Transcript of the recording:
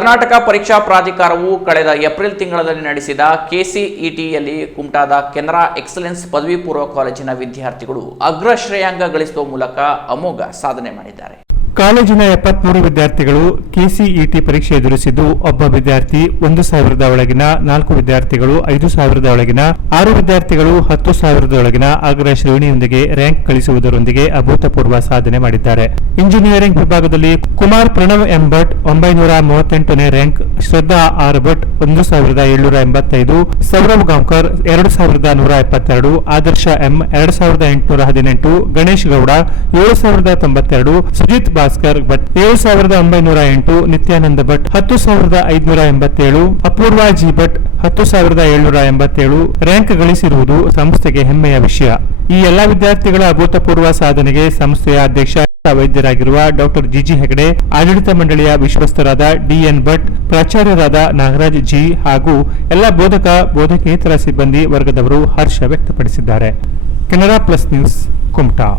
ಕರ್ನಾಟಕ ಪರೀಕ್ಷಾ ಪ್ರಾಧಿಕಾರವು ಕಳೆದ ಏಪ್ರಿಲ್ ತಿಂಗಳಲ್ಲಿ ನಡೆಸಿದ ಕೆಸಿಇಟಿಯಲ್ಲಿ ಕುಮಟಾದ ಕೆನರಾ ಎಕ್ಸಲೆನ್ಸ್ ಪದವಿ ಪೂರ್ವ ಕಾಲೇಜಿನ ವಿದ್ಯಾರ್ಥಿಗಳು ಅಗ್ರ ಶ್ರೇಯಾಂಕ ಗಳಿಸುವ ಮೂಲಕ ಅಮೋಘ ಸಾಧನೆ ಮಾಡಿದ್ದಾರೆ. ಕಾಲೇಜಿನ 73 ವಿದ್ಯಾರ್ಥಿಗಳು ಕೆಸಿಇಟಿ ಪರೀಕ್ಷೆ ಎದುರಿಸಿದ್ದು, ಒಬ್ಬ ವಿದ್ಯಾರ್ಥಿ 1,000 ಒಳಗಿನ, 4 ವಿದ್ಯಾರ್ಥಿಗಳು 5,000 ಒಳಗಿನ, 6 ವಿದ್ಯಾರ್ಥಿಗಳು 10,000 ಒಳಗಿನ ಅಗ್ರ ಶ್ರೇಣಿಯೊಂದಿಗೆ ರ್ಯಾಂಕ್ ಗಳಿಸುವುದರೊಂದಿಗೆ ಅಭೂತಪೂರ್ವ ಸಾಧನೆ ಮಾಡಿದ್ದಾರೆ. ಇಂಜಿನಿಯರಿಂಗ್ ವಿಭಾಗದಲ್ಲಿ ಕುಮಾರ್ ಪ್ರಣವ್ ಎಂ ಭಟ್ 938ನೇ ರ್ಯಾಂಕ್, ಶ್ರದ್ಧಾ ಆರ್ ಭಟ್ 1,785, ಸೌರವ್ ಗಾಂವ್ಕರ್ 2,172, ಆದರ್ಶ ಎಂ 2,818, ಗಣೇಶ್ ಗೌಡ 7,092, ಸುಜಿತ್ ಭಾಸ್ಕರ್ ಭಟ್ 7,908, ನಿತ್ಯಾನಂದ ಭಟ್ 10,587, ಅಪೂರ್ವ ಜಿ ಭಟ್ 10,787 ರ್ಯಾಂಕ್ ಗಳಿಸಿರುವುದು ಸಂಸ್ಥೆಗೆ ಹೆಮ್ಮೆಯ ವಿಷಯ. ಈ ಎಲ್ಲಾ ವಿದ್ಯಾರ್ಥಿಗಳ ಅಭೂತಪೂರ್ವ ಸಾಧನೆಗೆ ಸಂಸ್ಥೆಯ ಅಧ್ಯಕ್ಷ ವೈದ್ಯರಾಗಿರುವ ಡಾಕ್ಟರ್ ಜಿಜಿ ಹೆಗಡೆ, ಆಡಳಿತ ಮಂಡಳಿಯ ವಿಶ್ವಸ್ತರಾದ ಡಿಎನ್ ಭಟ್, ಪ್ರಾಚಾರ್ಯರಾದ ನಾಗರಾಜ್ ಜಿ ಹಾಗೂ ಎಲ್ಲ ಬೋಧಕ ಬೋಧಕೇತರ ಸಿಬ್ಬಂದಿ ವರ್ಗದವರು ಹರ್ಷ ವ್ಯಕ್ತಪಡಿಸಿದ್ದಾರೆ. Canara plus news, Kumta.